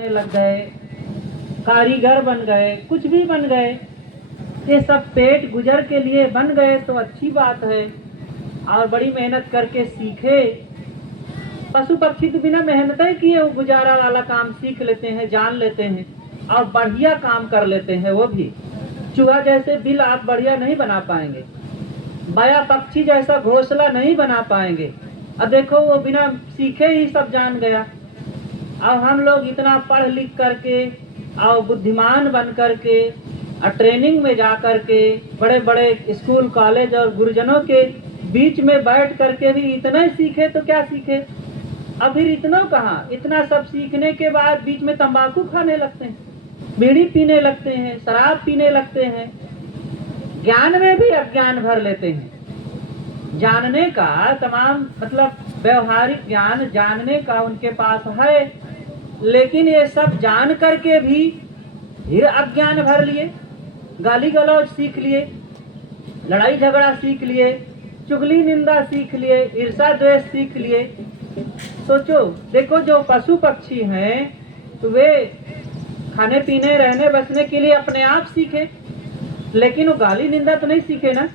करने लग गए, कारीगर बन गए, कुछ भी बन गए, ये सब पेट गुजर के लिए बन गए तो अच्छी बात है, और बड़ी मेहनत करके सीखे। पशु पक्षी तो बिना मेहनत ही किए वो गुजारा वाला काम सीख लेते हैं, जान लेते हैं और बढ़िया काम कर लेते हैं। वो भी चूहा जैसे बिल आप बढ़िया नहीं बना पाएंगे, बाया पक्षी जैसा घोंसला नहीं बना पाएंगे। और देखो वो बिना सीखे ही सब जान गया। और हम लोग इतना पढ़ लिख करके और बुद्धिमान बन करके और ट्रेनिंग में जा करके बड़े बड़े स्कूल कॉलेज और गुरुजनों के बीच में बैठ करके भी इतना सीखे तो क्या सीखे। अब फिर इतना कहाँ, इतना सब सीखने के बाद बीच में तंबाकू खाने लगते हैं, बीड़ी पीने लगते हैं, शराब पीने लगते हैं, ज्ञान में भी अज्ञान भर लेते हैं। जानने का तमाम मतलब व्यवहारिक ज्ञान जानने का उनके पास है, लेकिन ये सब जान करके भी फिर अज्ञान भर लिए, गाली गलौज सीख लिए, लड़ाई झगड़ा सीख लिए, चुगली निंदा सीख लिए, ईर्षा द्वेष सीख लिए। सोचो, देखो जो पशु पक्षी हैं तो वे खाने पीने रहने बसने के लिए अपने आप सीखे, लेकिन वो गाली निंदा तो नहीं सीखे ना।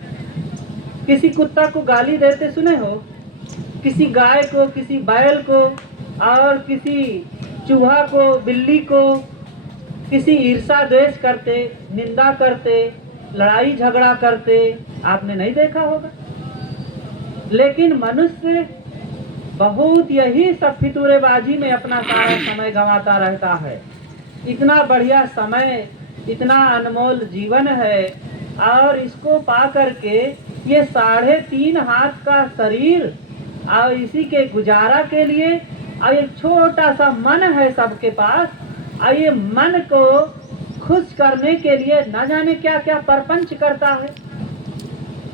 किसी कुत्ता को गाली देते सुने हो, किसी गाय को, किसी बैल को, और किसी चूहा को, बिल्ली को, किसी ईर्षा द्वेष करते, निंदा करते, लड़ाई झगड़ा करते आपने नहीं देखा होगा। लेकिन मनुष्य बहुत यही सब फितूरेबाजी में अपना सारा समय गंवाता रहता है। इतना बढ़िया समय, इतना अनमोल जीवन है, और इसको पा करके ये 3.5 हाथ का शरीर और इसी के गुजारा के लिए, और एक छोटा सा मन है सबके पास, और ये मन को खुश करने के लिए न जाने क्या क्या परपंच करता है।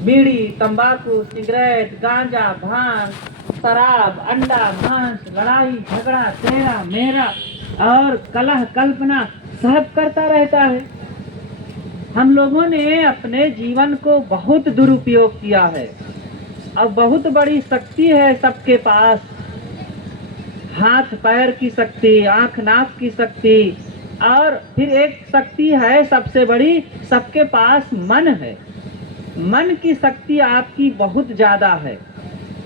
बीड़ी, तंबाकू, सिगरेट, गांजा, भांग, शराब, अंडा, मांस, लड़ाई झगड़ा, तेरा मेरा और कलह कल्पना सब करता रहता है। हम लोगों ने अपने जीवन को बहुत दुरुपयोग किया है। अब बहुत बड़ी शक्ति है सबके पास, हाथ पैर की शक्ति, आंख नाक की शक्ति, और फिर एक शक्ति है सबसे बड़ी, सबके पास मन है। मन की शक्ति आपकी बहुत ज्यादा है।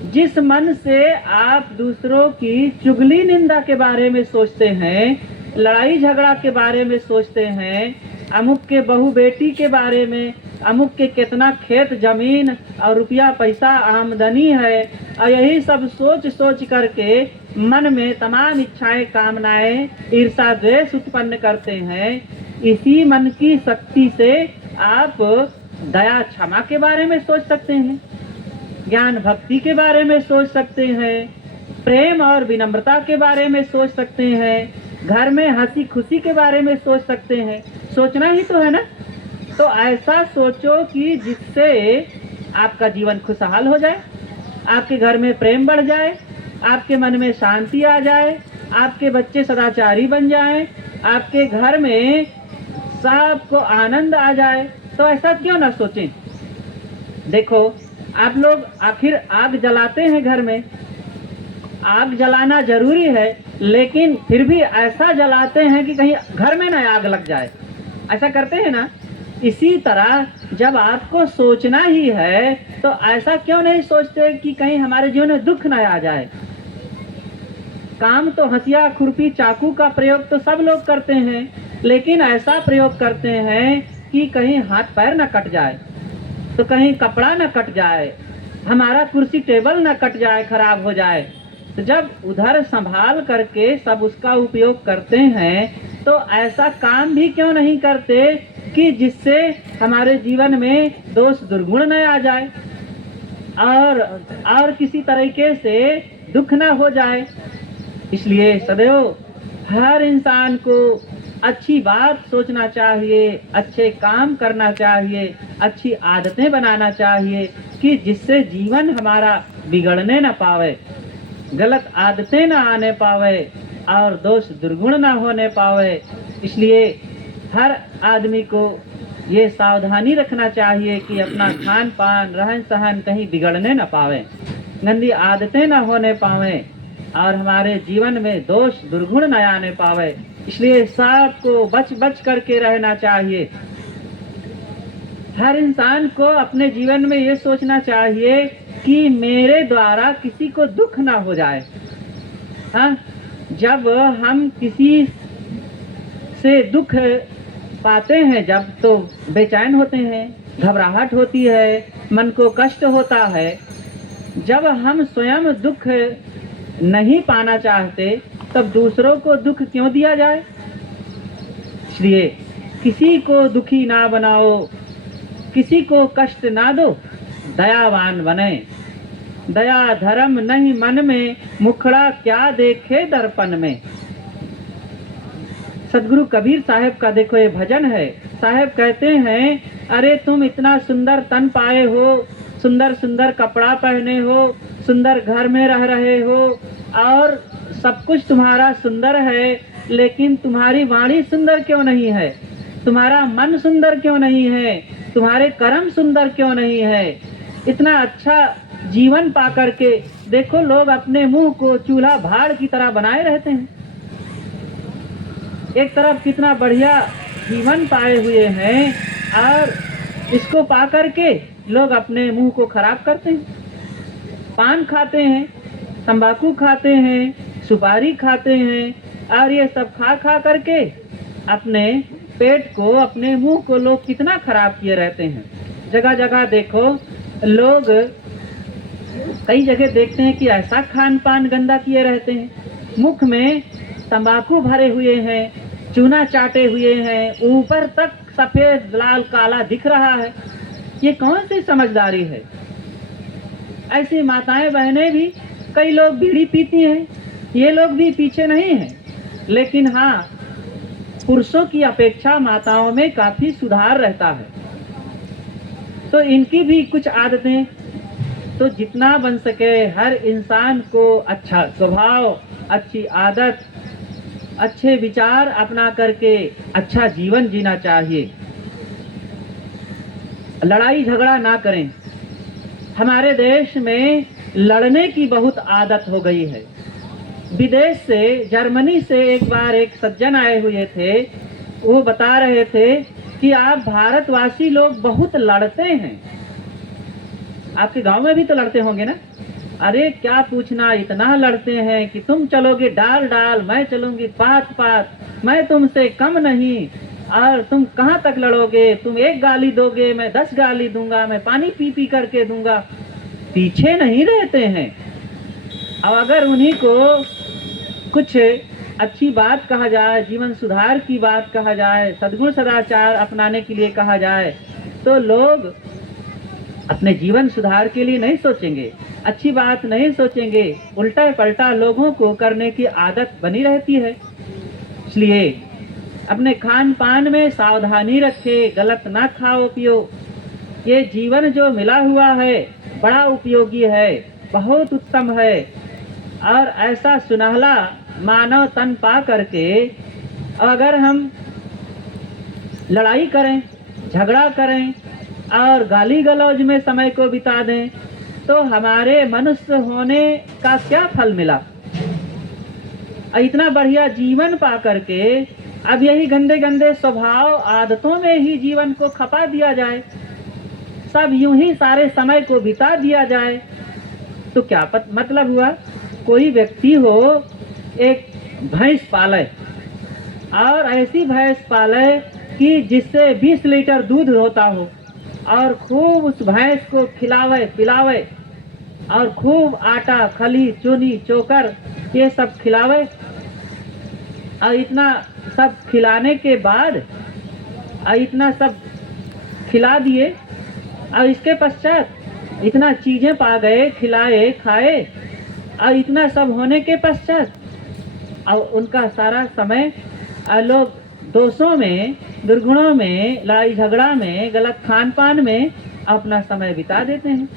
जिस मन से आप दूसरों की चुगली निंदा के बारे में सोचते हैं, लड़ाई झगड़ा के बारे में सोचते हैं, अमुक के बहू बेटी के बारे में, अमुक के कितना खेत जमीन और रुपया पैसा आमदनी है, और यही सब सोच सोच करके मन में तमाम इच्छाएं कामनाएं ईर्षा द्वेष उत्पन्न करते हैं। इसी मन की शक्ति से आप दया क्षमा के बारे में सोच सकते हैं, ज्ञान भक्ति के बारे में सोच सकते हैं, प्रेम और विनम्रता के बारे में सोच सकते हैं, घर में हंसी खुशी के बारे में सोच सकते हैं। सोचना ही तो है ना। तो ऐसा सोचो कि जिससे आपका जीवन खुशहाल हो जाए, आपके घर में प्रेम बढ़ जाए, आपके मन में शांति आ जाए, आपके बच्चे सदाचारी बन जाएं, आपके घर में सबको आनंद आ जाए। तो ऐसा क्यों ना सोचें। देखो, आप लोग आखिर आग जलाते हैं घर में, आग जलाना जरूरी है, लेकिन फिर भी ऐसा जलाते हैं कि कहीं घर में ना आग लग जाए, ऐसा करते हैं ना। इसी तरह जब आपको सोचना ही है तो ऐसा क्यों नहीं सोचते कि कहीं हमारे जीवन में दुख न आ जाए। काम तो हंसिया खुरपी चाकू का प्रयोग तो सब लोग करते हैं, लेकिन ऐसा प्रयोग करते हैं कि कहीं हाथ पैर न कट जाए, तो कहीं कपड़ा न कट जाए, हमारा कुर्सी टेबल न कट जाए, खराब हो जाए। तो जब उधर संभाल करके सब उसका उपयोग करते हैं तो ऐसा काम भी क्यों नहीं करते कि जिससे हमारे जीवन में दोष दुर्गुण न आ जाए और किसी तरीके से दुख न हो जाए। इसलिए सदैव हर इंसान को अच्छी बात सोचना चाहिए, अच्छे काम करना चाहिए, अच्छी आदतें बनाना चाहिए कि जिससे जीवन हमारा बिगड़ने न पावे, गलत आदतें न आने पावे और दोष दुर्गुण न होने पावे। इसलिए हर आदमी को ये सावधानी रखना चाहिए कि अपना खान पान रहन सहन कहीं बिगड़ने न पावे, गंदी आदतें न होने पावे और हमारे जीवन में दोष दुर्गुण न आने पावे। इसलिए सबको बच बच करके रहना चाहिए। हर इंसान को अपने जीवन में ये सोचना चाहिए कि मेरे द्वारा किसी को दुख ना हो जाए। हाँ, जब हम किसी से दुख पाते हैं जब, तो बेचैन होते हैं, घबराहट होती है, मन को कष्ट होता है। जब हम स्वयं दुख नहीं पाना चाहते तब दूसरों को दुख क्यों दिया जाए। इसलिए किसी को दुखी ना बनाओ, किसी को कष्ट ना दो, दयावान बने। दया धर्म नहीं मन में, मुखड़ा क्या देखे दर्पण में। सदगुरु कबीर साहब का देखो ये भजन है। साहब कहते हैं, अरे तुम इतना सुंदर तन पाए हो, सुंदर सुंदर कपड़ा पहने हो, सुंदर घर में रह रहे हो और सब कुछ तुम्हारा सुंदर है, लेकिन तुम्हारी वाणी सुंदर क्यों नहीं है, तुम्हारा मन सुंदर क्यों नहीं है, तुम्हारे कर्म सुंदर क्यों नहीं है। इतना अच्छा जीवन पा करके देखो लोग अपने मुंह को चूल्हा भाड़ की तरह बनाए रहते हैं। एक तरफ कितना बढ़िया जीवन पाए हुए हैं और इसको पा करके लोग अपने मुंह को खराब करते हैं। पान खाते हैं, तंबाकू खाते हैं, सुपारी खाते हैं और ये सब खा खा करके अपने पेट को, अपने मुंह को लोग कितना खराब किए रहते हैं। जगह जगह देखो लोग, कई जगह देखते हैं कि ऐसा खान पान गंदा किए रहते हैं, मुख में तंबाकू भरे हुए हैं, चूना चाटे हुए हैं, ऊपर तक सफेद लाल काला दिख रहा है। ये कौन सी समझदारी है। ऐसी माताएं बहनें भी, कई लोग बीड़ी पीती हैं, ये लोग भी पीछे नहीं हैं, लेकिन हाँ, पुरुषों की अपेक्षा माताओं में काफी सुधार रहता है। तो इनकी भी कुछ आदतें, तो जितना बन सके हर इंसान को अच्छा स्वभाव, अच्छी आदत, अच्छे विचार अपना करके अच्छा जीवन जीना चाहिए। लड़ाई झगड़ा ना करें। हमारे देश में लड़ने की बहुत आदत हो गई है। विदेश से, जर्मनी से एक बार एक सज्जन आए हुए थे, वो बता रहे थे कि आप भारतवासी लोग बहुत लड़ते हैं। आपके गांव में भी तो लड़ते होंगे ना। अरे क्या पूछना, इतना लड़ते हैं कि तुम चलोगे डाल डाल, मैं चलूंगी पात पात, मैं तुमसे कम नहीं, और तुम कहाँ तक लड़ोगे, तुम एक गाली दोगे मैं 10 गाली दूंगा, मैं पानी पी पी करके दूंगा। पीछे नहीं रहते हैं। और अगर उन्हीं को कुछ अच्छी बात कहा जाए, जीवन सुधार की बात कहा जाए, सद्गुण सदाचार अपनाने के लिए कहा जाए, तो लोग अपने जीवन सुधार के लिए नहीं सोचेंगे, अच्छी बात नहीं सोचेंगे, उल्टा पलटा लोगों को करने की आदत बनी रहती है। इसलिए अपने खान पान में सावधानी रखे, गलत ना खाओ पियो। ये जीवन जो मिला हुआ है बड़ा उपयोगी है, बहुत उत्तम है, और ऐसा सुनहला मानव तन पा करके अगर हम लड़ाई करें, झगड़ा करें और गाली गलौज में समय को बिता दें, तो हमारे मनुष्य होने का क्या फल मिला। इतना बढ़िया जीवन पा करके अब यही गंदे गंदे स्वभाव आदतों में ही जीवन को खपा दिया जाए, सब यूं ही सारे समय को बिता दिया जाए, तो क्या मतलब हुआ। कोई व्यक्ति हो, एक भैंस पाले और ऐसी भैंस पाले कि जिससे 20 लीटर दूध होता हो, और खूब उस भैंस को खिलावे पिलावे और खूब आटा, खली, चूनी, चोकर ये सब खिलावे, और इतना सब खिलाने के बाद इतना सब खिला दिए, और इसके पश्चात इतना चीजें पा गए, खिलाए खाए, और इतना सब होने के पश्चात और उनका सारा समय लोग दोषों में, दुर्गुणों में, लड़ाई झगड़ा में, गलत खान पान में अपना समय बिता देते हैं।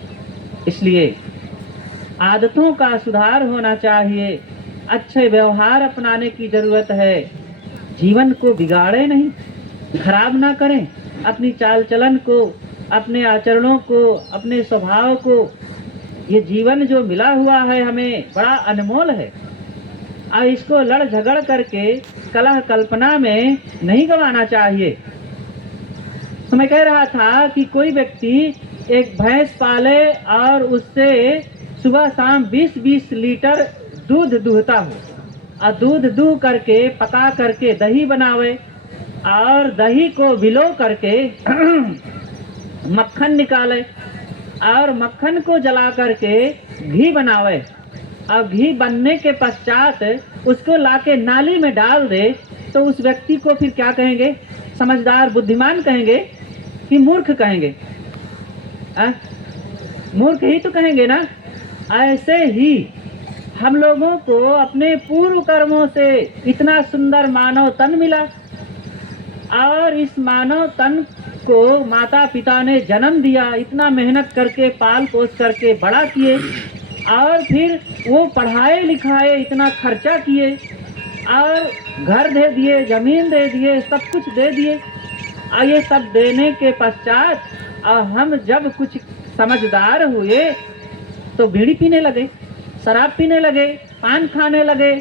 इसलिए आदतों का सुधार होना चाहिए, अच्छे व्यवहार अपनाने की जरूरत है। जीवन को बिगाड़े नहीं, खराब ना करें, अपनी चाल चलन को, अपने आचरणों को, अपने स्वभाव को। ये जीवन जो मिला हुआ है हमें बड़ा अनमोल है, और इसको लड़ झगड़ करके कलह कल्पना में नहीं गंवाना चाहिए। तो मैं कह रहा था कि कोई व्यक्ति एक भैंस पाले और उससे सुबह शाम 20-20 लीटर दूध दूहता हो और दूध दूह करके पका करके दही बनावे और दही को विलो करके मक्खन निकाले और मक्खन को जला करके घी बनावे और घी बनने के पश्चात उसको लाके नाली में डाल दे, तो उस व्यक्ति को फिर क्या कहेंगे? समझदार बुद्धिमान कहेंगे कि मूर्ख कहेंगे? मूर्ख ही तो कहेंगे ना। ऐसे ही हम लोगों को अपने पूर्व कर्मों से इतना सुंदर मानव तन मिला और इस मानव तन को माता पिता ने जन्म दिया, इतना मेहनत करके पाल पोस करके बड़ा किए और फिर वो पढ़ाए लिखाए, इतना खर्चा किए और घर दे दिए, जमीन दे दिए, सब कुछ दे दिए और ये सब देने के पश्चात हम जब कुछ समझदार हुए तो बीड़ी पीने लगे, शराब पीने लगे, पान खाने लगे,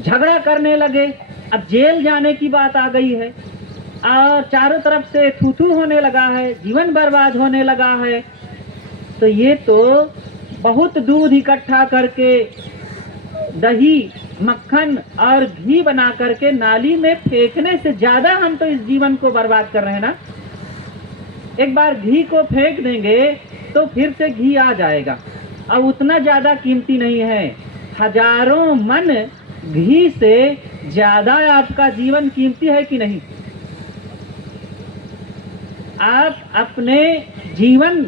झगड़ा करने लगे। अब जेल जाने की बात आ गई है और चारों तरफ से थू-थू होने लगा है, जीवन बर्बाद होने लगा है। तो ये तो बहुत दूध इकट्ठा करके दही, मक्खन और घी बना करके नाली में फेंकने से ज्यादा हम तो इस जीवन को बर्बाद कर रहे हैं ना। एक बार घी को फेंक देंगे तो फिर से घी आ जाएगा और उतना ज्यादा कीमती नहीं है। हजारों मन घी से ज्यादा आपका जीवन कीमती है कि नहीं? आप अपने जीवन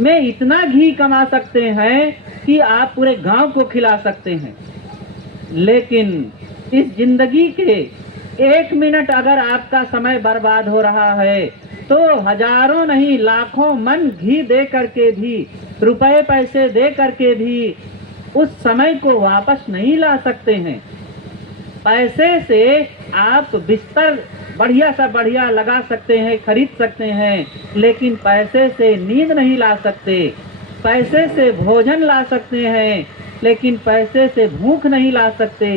में इतना घी कमा सकते हैं कि आप पूरे गांव को खिला सकते हैं, लेकिन इस जिंदगी के 1 मिनट अगर आपका समय बर्बाद हो रहा है तो हजारों नहीं लाखों मन घी दे करके भी, रुपए पैसे दे करके भी उस समय को वापस नहीं ला सकते हैं। पैसे से आप बिस्तर बढ़िया सा बढ़िया लगा सकते हैं, खरीद सकते हैं, लेकिन पैसे से नींद नहीं ला सकते। पैसे से भोजन ला सकते हैं, लेकिन पैसे से भूख नहीं ला सकते।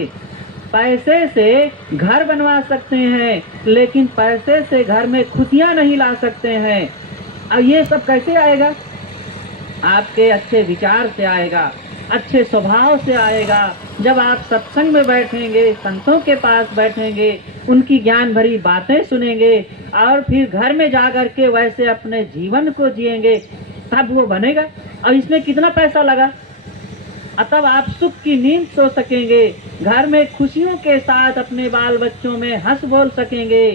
पैसे से घर बनवा सकते हैं, लेकिन पैसे से घर में खुशियां नहीं ला सकते हैं। अब ये सब कैसे आएगा? आपके अच्छे विचार से आएगा, अच्छे स्वभाव से आएगा। जब आप सत्संग में बैठेंगे, संतों के पास बैठेंगे, उनकी ज्ञान भरी बातें सुनेंगे और फिर घर में जाकर के वैसे अपने जीवन को जिएंगे, तब वो बनेगा। और इसमें कितना पैसा लगा, तब आप सुख की नींद सो सकेंगे, घर में खुशियों के साथ अपने बाल बच्चों में हंस बोल सकेंगे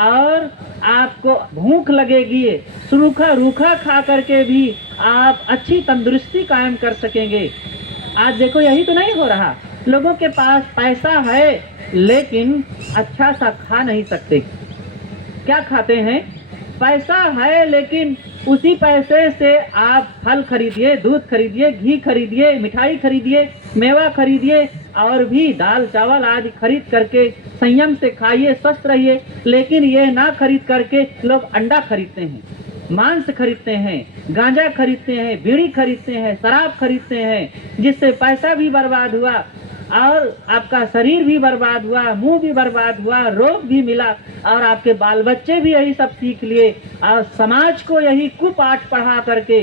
और आपको भूख लगेगी, सूखा रूखा खा करके भी आप अच्छी तंदुरुस्ती कायम कर सकेंगे। आज देखो यही तो नहीं हो रहा। लोगों के पास पैसा है लेकिन अच्छा सा खा नहीं सकते। क्या खाते हैं? पैसा है लेकिन उसी पैसे से आप फल खरीदिए, दूध खरीदिए, घी खरीदिए, मिठाई खरीदिए, मेवा खरीदिए और भी दाल चावल आदि खरीद करके संयम से खाइए, स्वस्थ रहिए। लेकिन ये ना खरीद करके लोग अंडा खरीदते हैं, मांस खरीदते हैं, गांजा खरीदते हैं, बीड़ी खरीदते हैं, शराब खरीदते हैं, जिससे पैसा भी बर्बाद हुआ और आपका शरीर भी बर्बाद हुआ, मुंह भी बर्बाद हुआ, रोग भी मिला और आपके बाल बच्चे भी यही सब सीख लिए और समाज को यही कुपाठ पढ़ा करके।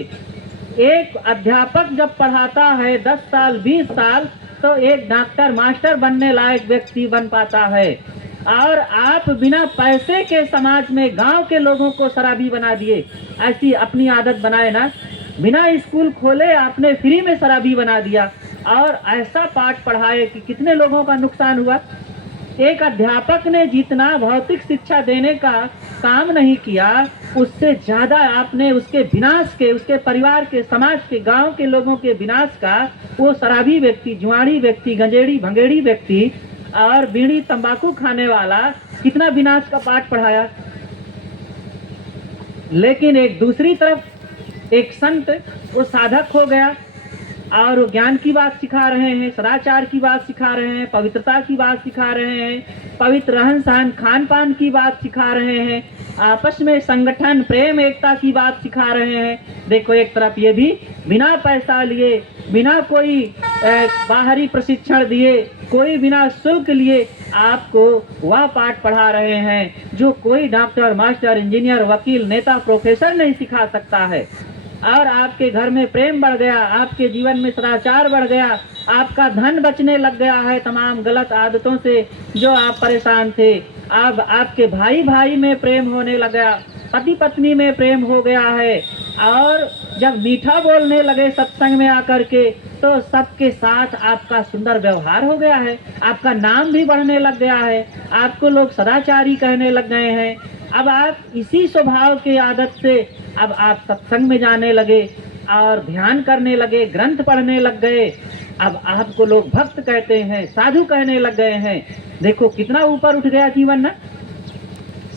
एक अध्यापक जब पढ़ाता है 10 साल 20 साल तो एक डॉक्टर मास्टर बनने लायक व्यक्ति बन पाता है। और आप बिना पैसे के समाज में गांव के लोगों को शराबी बना दिए। ऐसी अपनी आदत बनाए ना, बिना स्कूल खोले आपने फ्री में शराबी बना दिया और ऐसा पाठ पढ़ाए कि कितने लोगों का नुकसान हुआ। एक अध्यापक ने जितना भौतिक शिक्षा देने का काम नहीं किया, उससे ज्यादा आपने उसके विनाश के, उसके परिवार के, समाज के, गांव के लोगों के विनाश का वो शराबी व्यक्ति, जुआड़ी व्यक्ति, गंजेड़ी भंगेड़ी व्यक्ति और बीड़ी तंबाकू खाने वाला कितना विनाश का पाठ पढ़ाया। लेकिन एक दूसरी तरफ एक संत वो साधक हो गया और वो ज्ञान की बात सिखा रहे हैं, सदाचार की बात सिखा रहे हैं, पवित्रता की बात सिखा रहे हैं, पवित्र रहन सहन खान पान की बात सिखा रहे हैं। आपस में संगठन, प्रेम, एकता की बात सिखा रहे हैं। देखो एक तरफ ये भी बिना पैसा लिए, बिना कोई बाहरी प्रशिक्षण दिए, कोई बिना शुल्क लिए आपको वह पाठ पढ़ा रहे हैं जो कोई डॉक्टर, मास्टर, इंजीनियर, वकील, नेता, प्रोफेसर नहीं सिखा सकता है। और आपके घर में प्रेम बढ़ गया, आपके जीवन में सदाचार बढ़ गया, आपका धन बचने लग गया है तमाम गलत आदतों से जो आप परेशान थे। अब आपके भाई भाई में प्रेम होने लगा, पति पत्नी में प्रेम हो गया है। और जब मीठा बोलने लगे सत्संग में आकर के, तो सबके साथ आपका सुंदर व्यवहार हो गया है, आपका नाम भी बढ़ने लग गया है, आपको लोग सदाचारी कहने लग गए हैं। अब आप इसी स्वभाव की आदत से अब आप सत्संग में जाने लगे और ध्यान करने लगे, ग्रंथ पढ़ने लग गए। अब आपको लोग भक्त कहते हैं, साधु कहने लग गए हैं। देखो कितना ऊपर उठ गया जीवन ना।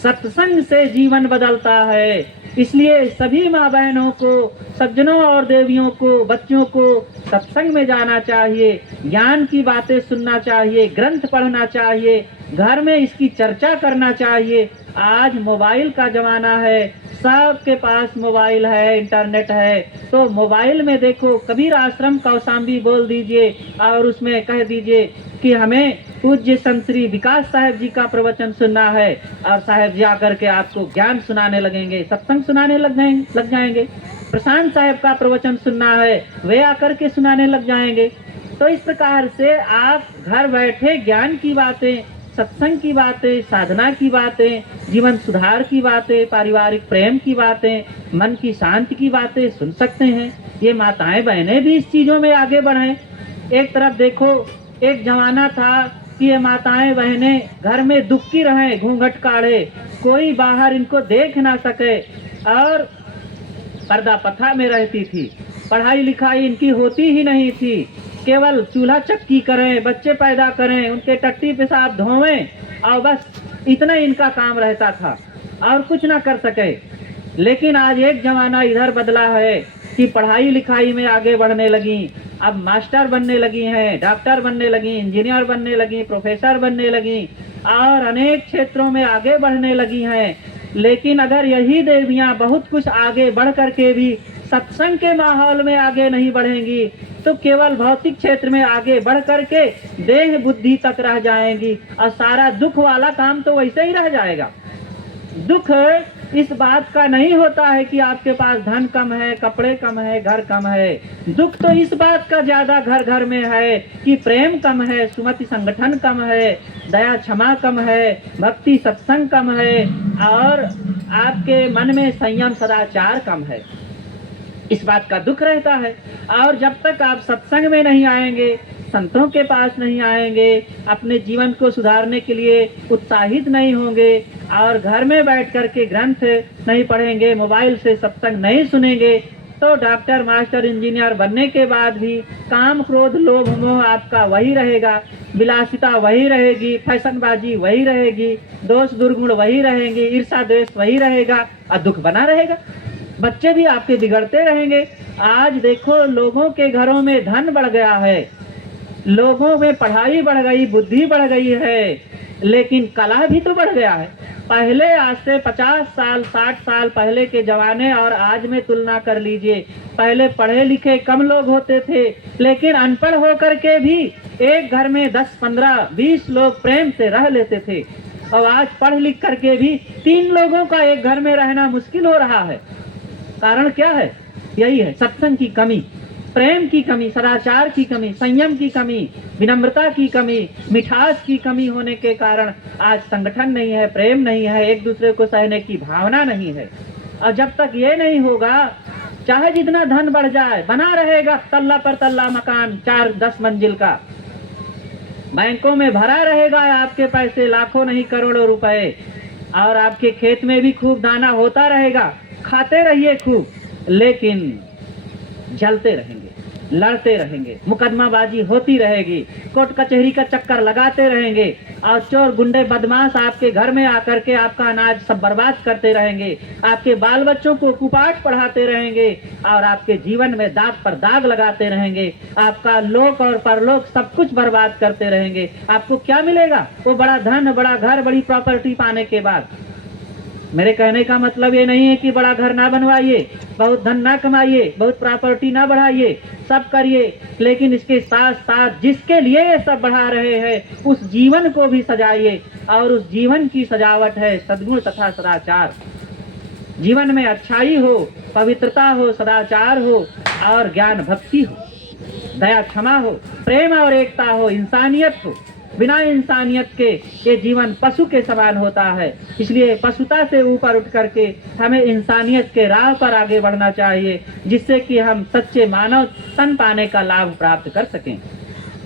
सत्संग से जीवन बदलता है। इसलिए सभी माँ बहनों को, सज्जनों और देवियों को, बच्चों को सत्संग में जाना चाहिए, ज्ञान की बातें सुनना चाहिए, ग्रंथ पढ़ना चाहिए, घर में इसकी चर्चा करना चाहिए। आज मोबाइल का जमाना है, सबके पास मोबाइल है, इंटरनेट है, तो मोबाइल में देखो कबीर आश्रम कौशाम्बी बोल दीजिए और उसमें कह दीजिए कि हमें पूज्य संत श्री विकास साहब जी का प्रवचन सुनना है, और साहब जी आकर के आपको ज्ञान सुनाने लगेंगे, सत्संग सुनाने लग जाएंगे। प्रशांत साहब का प्रवचन सुनना है, वे आकर के सुनाने लग जाएंगे। तो इस प्रकार से आप घर बैठे ज्ञान की बातें, सत्संग की बातें, साधना की बातें, जीवन सुधार की बातें, पारिवारिक प्रेम की बातें, मन की शांति की बातें सुन सकते हैं। ये माताएं बहनें भी इस चीजों में आगे बढ़ें। एक तरफ देखो, एक जमाना था कि ये माताएं बहनें घर में दुखी रहें, घूंघट काढ़े, कोई बाहर इनको देख ना सके और पर्दा प्रथा में रहती थी, पढ़ाई लिखाई इनकी होती ही नहीं थी, केवल चूल्हा चक्की करें, बच्चे पैदा करें, उनके टट्टी पेशाब धोवें और बस इतना इनका काम रहता था और कुछ ना कर सके। लेकिन आज एक जमाना इधर बदला है कि पढ़ाई लिखाई में आगे बढ़ने लगी, अब मास्टर बनने लगी हैं, डॉक्टर बनने लगी, इंजीनियर बनने लगी, प्रोफेसर बनने लगी और अनेक क्षेत्रों में आगे बढ़ने लगी हैं। लेकिन अगर यही देवियां बहुत कुछ आगे बढ़ करके भी सत्संग के माहौल में आगे नहीं बढ़ेंगी तो केवल भौतिक क्षेत्र में आगे बढ़ करके देह बुद्धि तक रह जाएंगी और सारा दुख वाला काम तो वैसे ही रह जाएगा। दुख इस बात का नहीं होता है कि आपके पास धन कम है, कपड़े कम है, घर कम है। दुख तो इस बात का ज्यादा घर घर में है कि प्रेम कम है, सुमति संगठन कम है, दया क्षमा कम है, भक्ति सत्संग कम है और आपके मन में संयम सदाचार कम है। इस बात का दुख रहता है। और जब तक आप सत्संग में नहीं आएंगे, संतों के पास नहीं आएंगे, अपने जीवन को सुधारने के लिए उत्साहित नहीं होंगे और घर में बैठ कर के ग्रंथ नहीं पढ़ेंगे, मोबाइल से सत्संग नहीं सुनेंगे, तो डॉक्टर, मास्टर, इंजीनियर बनने के बाद भी काम, क्रोध, लोभ, मोह आपका वही रहेगा, विलासिता वही रहेगी, फैशनबाजी वही रहेगी, दोष दुर्गुण वही रहेंगे, ईर्षा द्वेष वही रहेगा और दुख बना रहेगा। बच्चे भी आपके बिगड़ते रहेंगे। आज देखो लोगों के घरों में धन बढ़ गया है, लोगों में पढ़ाई बढ़ गई, बुद्धि बढ़ गई है, लेकिन कला भी तो बढ़ गया है। पहले आज से 50 साल 60 साल पहले के जमाने और आज में तुलना कर लीजिए। पहले पढ़े लिखे कम लोग होते थे, लेकिन अनपढ़ होकर के भी एक घर में 10, 15, 20 लोग प्रेम से रह लेते थे। और आज पढ़ लिख करके भी 3 लोगों का एक घर में रहना मुश्किल हो रहा है। कारण क्या है? यही है सत्संग की कमी, प्रेम की कमी, सदाचार की कमी, संयम की कमी, विनम्रता की कमी, मिठास की कमी होने के कारण आज संगठन नहीं है, प्रेम नहीं है, एक दूसरे को सहने की भावना नहीं है। और जब तक ये नहीं होगा, चाहे जितना धन बढ़ जाए, बना रहेगा तल्ला पर तल्ला मकान 4-10 मंजिल का, बैंकों में भरा रहेगा आपके पैसे लाखों नहीं करोड़ों रुपए, और आपके खेत में भी खूब दाना होता रहेगा, खाते रहिए खूब, लेकिन जलते रहेंगे, लड़ते रहेंगे, मुकदमाबाजी होती रहेगी, कोर्ट कचहरी का चक्कर लगाते रहेंगे और चोर गुंडे बदमाश आपके घर में आकर के आपका अनाज सब बर्बाद करते रहेंगे, आपके बाल बच्चों को कुपाठ पढ़ाते रहेंगे और आपके जीवन में दाग पर दाग लगाते रहेंगे, आपका लोक और परलोक सब कुछ बर्बाद करते रहेंगे। आपको क्या मिलेगा? वो बड़ा धन, बड़ा घर, बड़ी प्रॉपर्टी पाने के बाद मेरे कहने का मतलब ये नहीं है कि बड़ा घर ना बनवाइए, बहुत धन ना कमाइए, बहुत प्रॉपर्टी ना बढ़ाइए, सब करिए, लेकिन इसके साथ साथ जिसके लिए ये सब बढ़ा रहे हैं उस जीवन को भी सजाइए। और उस जीवन की सजावट है सद्गुण तथा सदाचार। जीवन में अच्छाई हो, पवित्रता हो, सदाचार हो और ज्ञान भक्ति हो, दया क्षमा हो, प्रेम और एकता हो, इंसानियत हो। बिना इंसानियत के ये जीवन पशु के समान होता है। इसलिए पशुता से ऊपर उठ करके हमें इंसानियत के राह पर आगे बढ़ना चाहिए, जिससे कि हम सच्चे मानव तन पाने का लाभ प्राप्त कर सकें।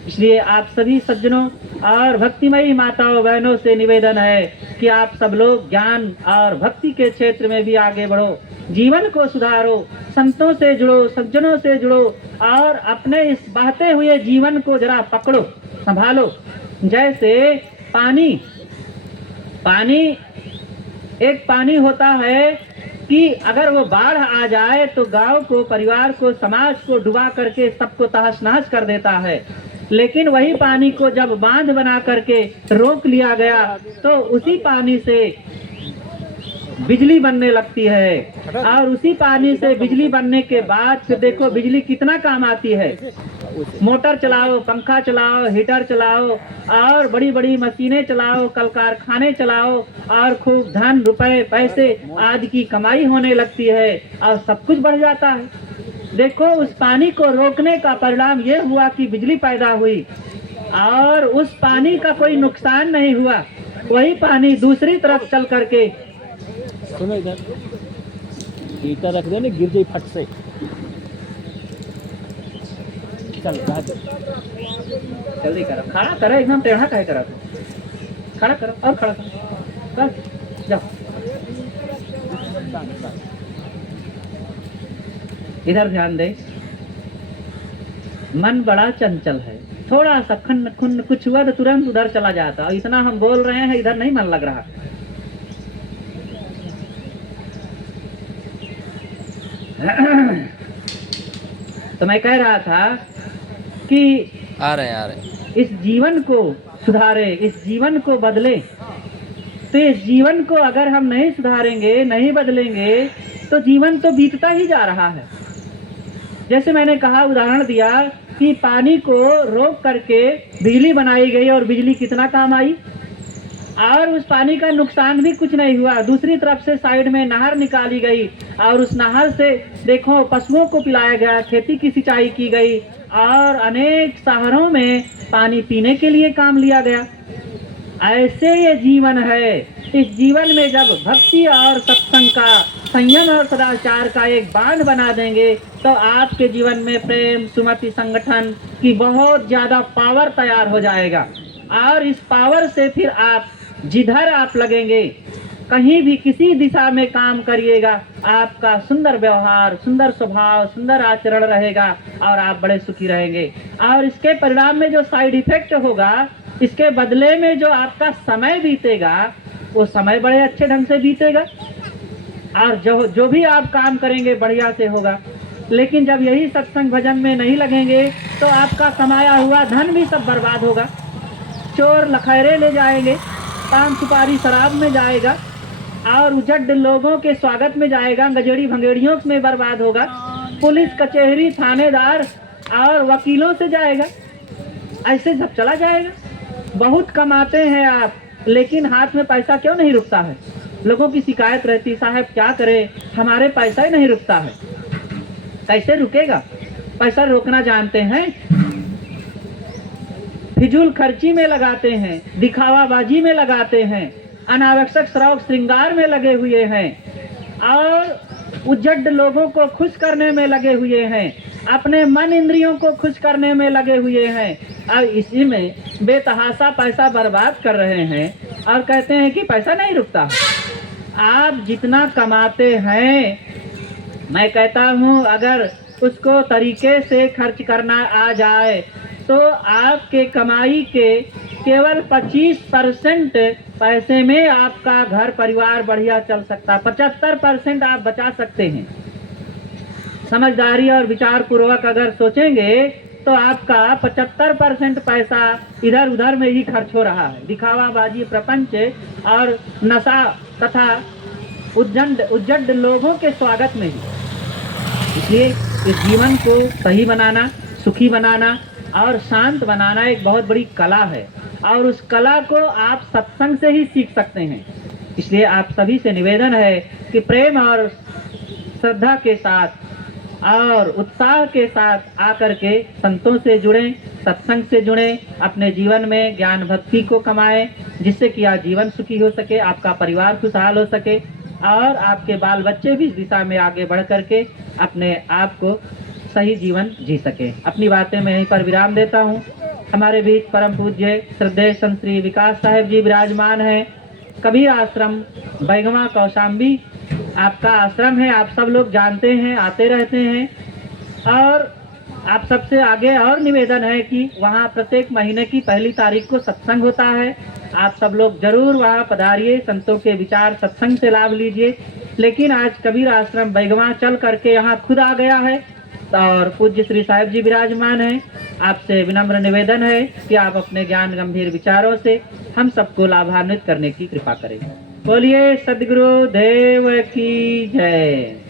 इसलिए आप सभी सज्जनों और भक्तिमयी माताओं बहनों से निवेदन है कि आप सब लोग ज्ञान और भक्ति के क्षेत्र में भी आगे बढ़ो, जीवन को सुधारो, संतों से जुड़ो, सज्जनों से जुड़ो और अपने इस बहते हुए जीवन को जरा पकड़ो, संभालो। जैसे पानी पानी एक पानी होता है कि अगर वो बाढ़ आ जाए तो गांव को, परिवार को, समाज को डुबा करके सबको तहस नहस कर देता है। लेकिन वही पानी को जब बांध बना करके रोक लिया गया तो उसी पानी से बिजली बनने लगती है। और उसी पानी से बिजली बनने के बाद फिर देखो बिजली कितना काम आती है। मोटर चलाओ, पंखा चलाओ, हीटर चलाओ और बड़ी बड़ी मशीनें चलाओ, कल कारखाने चलाओ और खूब धन, रुपए, पैसे आदि की कमाई होने लगती है और सब कुछ बढ़ जाता है। देखो उस पानी को रोकने का परिणाम ये हुआ कि बिजली पैदा हुई और उस पानी का कोई नुकसान नहीं हुआ। वही पानी दूसरी तरफ चल करके, सुनो इधर, ईटा रख दे ना, गिर जाए फट से। चल जल्दी करो, खड़ा करो, एकदम टेढ़ा काहे करा तू? खड़ा करो और खड़ा करो, कर जाओ। इधर ध्यान दे, मन बड़ा चंचल है, थोड़ा सा खन खुन कुछ हुआ तो तुरंत उधर चला जाता। और इतना हम बोल रहे हैं, इधर नहीं मन लग रहा। तो मैं कह रहा था कि आ रहे हैं इस जीवन को सुधारे, इस जीवन को बदले। तो इस जीवन को अगर हम नहीं सुधारेंगे, नहीं बदलेंगे तो जीवन तो बीतता ही जा रहा है। जैसे मैंने कहा, उदाहरण दिया कि पानी को रोक करके बिजली बनाई गई और बिजली कितना काम आई और उस पानी का नुकसान भी कुछ नहीं हुआ। दूसरी तरफ से साइड में नहर निकाली गई और उस नहर से देखो पशुओं को पिलाया गया, खेती की सिंचाई की गई और अनेक शहरों में पानी पीने के लिए काम लिया गया। ऐसे ये जीवन है। इस जीवन में जब भक्ति और सत्संग का, संयम और सदाचार का एक बांध बना देंगे तो आपके जीवन में प्रेम, सुमति, संगठन की बहुत ज्यादा पावर तैयार हो जाएगा। और इस पावर से फिर आप जिधर आप लगेंगे, कहीं भी किसी दिशा में काम करिएगा, आपका सुंदर व्यवहार, सुंदर स्वभाव, सुंदर आचरण रहेगा और आप बड़े सुखी रहेंगे। और इसके परिणाम में जो साइड इफेक्ट होगा, इसके बदले में जो आपका समय बीतेगा, वो समय बड़े अच्छे ढंग से बीतेगा और जो भी आप काम करेंगे बढ़िया से होगा। लेकिन जब यही सत्संग भजन में नहीं लगेंगे तो आपका कमाया हुआ धन भी सब बर्बाद होगा। चोर लखैरे ले जाएंगे, पान सुपारी शराब में जाएगा और उजड़ लोगों के स्वागत में जाएगा, गजेड़ी भंगेड़ियों में बर्बाद होगा, पुलिस कचहरी, थानेदार और वकीलों से जाएगा। ऐसे सब चला जाएगा। बहुत कमाते हैं आप, लेकिन हाथ में पैसा क्यों नहीं रुकता है? लोगों की शिकायत रहती, साहब क्या करें, हमारे पैसा ही नहीं रुकता है। कैसे रुकेगा? पैसा रोकना जानते हैं? फिजूल खर्ची में लगाते हैं, दिखावाबाजी में लगाते हैं, अनावश्यक शौक श्रृंगार में लगे हुए हैं और उजड़ लोगों को खुश करने में लगे हुए हैं, अपने मन इंद्रियों को खुश करने में लगे हुए हैं और इसी में बेतहाशा पैसा बर्बाद कर रहे हैं और कहते हैं कि पैसा नहीं रुकता। आप जितना कमाते हैं, मैं कहता हूँ अगर उसको तरीके से खर्च करना आ जाए तो आपके कमाई के केवल 25% पैसे में आपका घर परिवार बढ़िया चल सकता। 75% आप बचा सकते हैं। समझदारी और विचार पूर्वक अगर सोचेंगे तो आपका 75% पैसा इधर उधर में ही खर्च हो रहा है। दिखावाबाजी, प्रपंच और नशा तथा उज्जड लोगों के स्वागत में ही। इसलिए इस जीवन को सही बनाना, सुखी बनाना और शांत बनाना एक बहुत बड़ी कला है, और उस कला को आप सत्संग से ही सीख सकते हैं। इसलिए आप सभी से निवेदन है कि प्रेम और श्रद्धा के साथ और उत्साह के साथ आकर के संतों से जुड़ें, सत्संग से जुड़ें, अपने जीवन में ज्ञान भक्ति को कमाएं, जिससे कि आप जीवन सुखी हो सके, आपका परिवार खुशहाल हो सके और आपके बाल बच्चे भी इस दिशा में आगे बढ़ करके अपने आप को सही जीवन जी सके। अपनी बातें मैं यहीं पर विराम देता हूँ। हमारे बीच परम पूज्य श्रद्धेय संत श्री विकास साहेब जी विराजमान हैं। कबीर आश्रम बैगवा कौशाम्बी आपका आश्रम है, आप सब लोग जानते हैं, आते रहते हैं। और आप सबसे आगे और निवेदन है कि वहाँ प्रत्येक महीने की पहली तारीख को सत्संग होता है। आप सब लोग जरूर वहाँ पधारिए, संतों के विचार सत्संग से लाभ लीजिए। लेकिन आज कबीर आश्रम बैगवा चल करके यहाँ खुद आ गया है और पूज्य श्री साहिब जी विराजमान हैं। आपसे विनम्र निवेदन है कि आप अपने ज्ञान गंभीर विचारों से हम सबको लाभान्वित करने की कृपा करें। बोलिए सद्गुरु देव की जय।